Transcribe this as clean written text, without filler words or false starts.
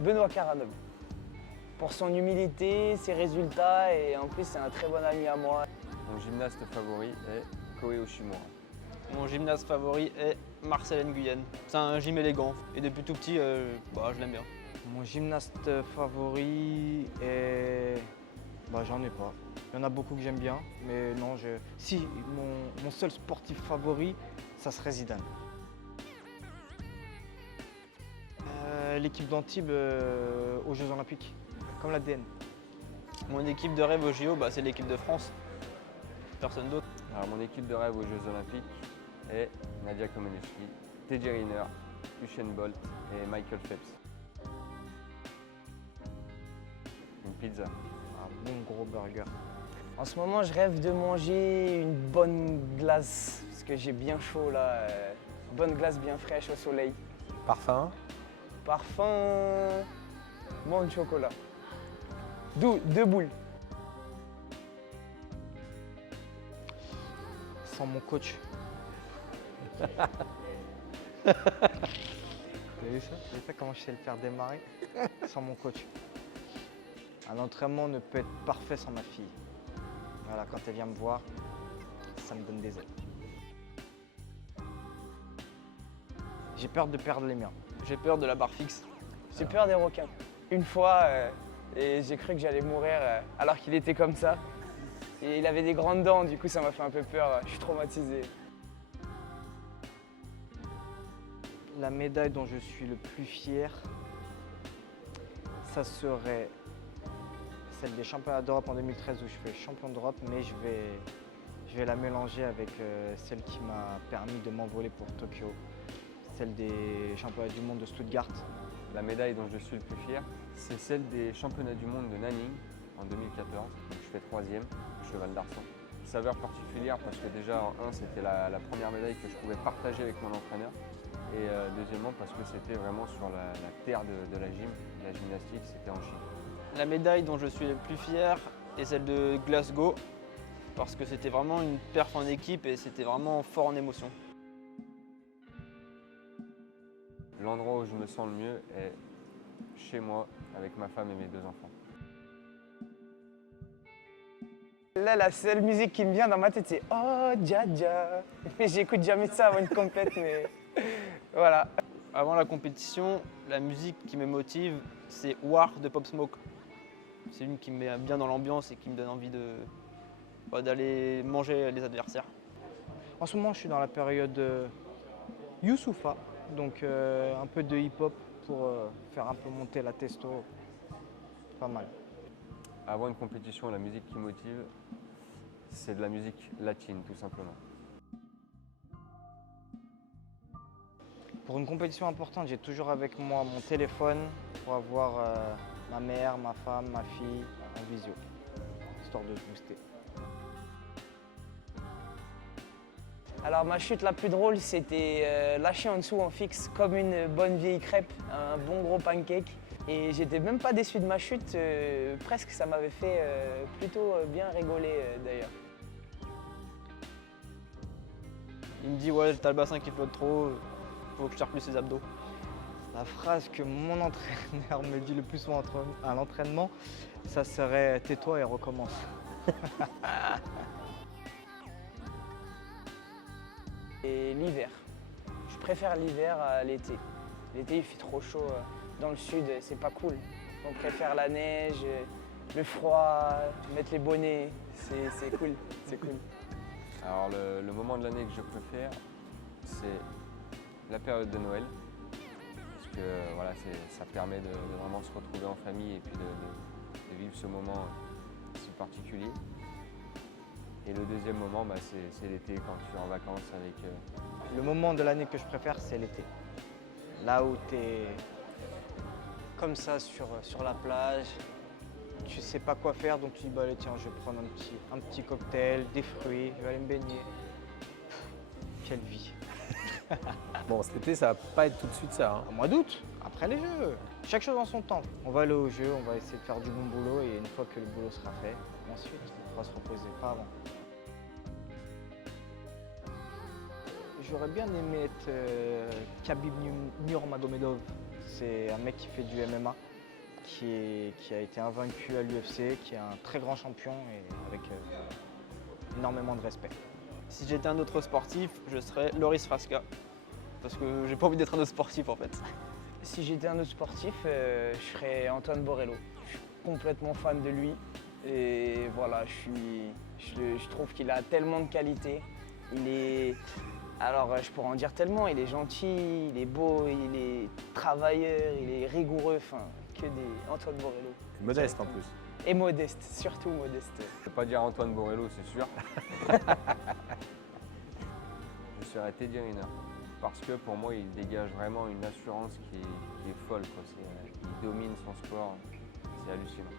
Benoît Caranoble. Pour son humilité, ses résultats et en plus c'est un très bon ami à moi. Mon gymnaste favori est Koe Oshimura. Mon gymnaste favori est Marcel Nguyen. C'est un gym élégant et depuis tout petit, je l'aime bien. Mon gymnaste favori est... j'en ai pas. Il y en a beaucoup que j'aime bien, mais non, Si, mon seul sportif favori, ça serait Zidane. L'équipe d'Antibes aux Jeux Olympiques, comme l'ADN. Mon équipe de rêve au JO, c'est l'équipe de France. Personne d'autre. Alors mon équipe de rêve aux Jeux Olympiques est Nadia Comaneci, Teddy Riner, Usain Bolt et Michael Phelps. Une pizza. Un bon gros burger. En ce moment, je rêve de manger une bonne glace parce que j'ai bien chaud là. Bonne glace bien fraîche au soleil. Parfum. Parfum, bon de chocolat. Deux boules. Sans mon coach. Vous avez vu ça? Vous avez vu comment je sais le faire démarrer? Sans mon coach. Un entraînement ne peut être parfait sans ma fille. Voilà, quand elle vient me voir, ça me donne des ailes. J'ai peur de perdre les miens. J'ai peur de la barre fixe. J'ai peur des requins. Une fois, et j'ai cru que j'allais mourir alors qu'il était comme ça. Et il avait des grandes dents, du coup ça m'a fait un peu peur. Je suis traumatisé. La médaille dont je suis le plus fier, ça serait celle des championnats d'Europe en 2013 où je fais champion d'Europe, mais je vais la mélanger avec celle qui m'a permis de m'envoler pour Tokyo, celle des championnats du monde de Stuttgart. La médaille dont je suis le plus fier, c'est celle des championnats du monde de Nanning en 2014. Donc je fais 3e, cheval d'arçon. Saveur particulière parce que déjà en 1 c'était la première médaille que je pouvais partager avec mon entraîneur. Et deuxièmement parce que c'était vraiment sur la terre de la gym, la gymnastique, c'était en Chine. La médaille dont je suis le plus fier est celle de Glasgow parce que c'était vraiment une perf en équipe et c'était vraiment fort en émotion. L'endroit où je me sens le mieux est chez moi avec ma femme et mes 2 enfants. Là, la seule musique qui me vient dans ma tête, c'est Oh, Dja Dja. Mais j'écoute jamais ça avant une compète, mais voilà. Avant la compétition, la musique qui me motive, c'est War de Pop Smoke. C'est une qui me met bien dans l'ambiance et qui me donne envie d'aller manger les adversaires. En ce moment, je suis dans la période Youssoupha, donc un peu de hip-hop pour faire un peu monter la testo. Pas mal. Avant une compétition, la musique qui motive, c'est de la musique latine tout simplement. Pour une compétition importante, j'ai toujours avec moi mon téléphone pour avoir ma mère, ma femme, ma fille en visio, histoire de se booster. Alors ma chute la plus drôle, c'était lâcher en dessous en fixe comme une bonne vieille crêpe, un bon gros pancake. Et j'étais même pas déçu de ma chute, presque ça m'avait fait plutôt bien rigoler d'ailleurs. Il me dit ouais, t'as le bassin qui flotte trop, faut que je tire plus les abdos. La phrase que mon entraîneur me dit le plus souvent à l'entraînement, ça serait « tais-toi et recommence ». Et l'hiver. Je préfère l'hiver à l'été. L'été il fait trop chaud. Dans le sud, c'est pas cool. On préfère la neige, le froid, mettre les bonnets. C'est cool, c'est cool. Alors le moment de l'année que je préfère, c'est la période de Noël. Parce que voilà, ça permet de vraiment se retrouver en famille et puis de vivre ce moment si particulier. Et le deuxième moment, c'est l'été quand tu es en vacances avec... Le moment de l'année que je préfère, c'est l'été. Là où tu es comme ça sur la plage, tu sais pas quoi faire, donc tu dis bah allez, tiens, je vais prendre un petit cocktail, des fruits, je vais aller me baigner. Quelle vie. Bon, cet été, ça va pas être tout de suite ça. Hein. Au mois d'août, après les jeux. Chaque chose en son temps. On va aller aux jeux, on va essayer de faire du bon boulot et une fois que le boulot sera fait, ensuite on pourra se reposer, pas avant. J'aurais bien aimé être Khabib Nurmagomedov. C'est un mec qui fait du MMA. qui a été invaincu à l'UFC, qui est un très grand champion et avec énormément de respect. Si j'étais un autre sportif, je serais Loris Frasca. Parce que j'ai pas envie d'être un autre sportif en fait. Si j'étais un autre sportif, je serais Antoine Borrello. Je suis complètement fan de lui. Et voilà, je trouve qu'il a tellement de qualités. Alors je pourrais en dire tellement, il est gentil, il est beau, il est travailleur, il est rigoureux, enfin, que des Antoine Borrello. Modeste en plus. Et modeste, surtout modeste. Je ne peux pas dire Antoine Borrello, c'est sûr. Je serais Teddy Riner. Parce que pour moi, il dégage vraiment une assurance qui est folle, quoi. Il domine son sport, c'est hallucinant.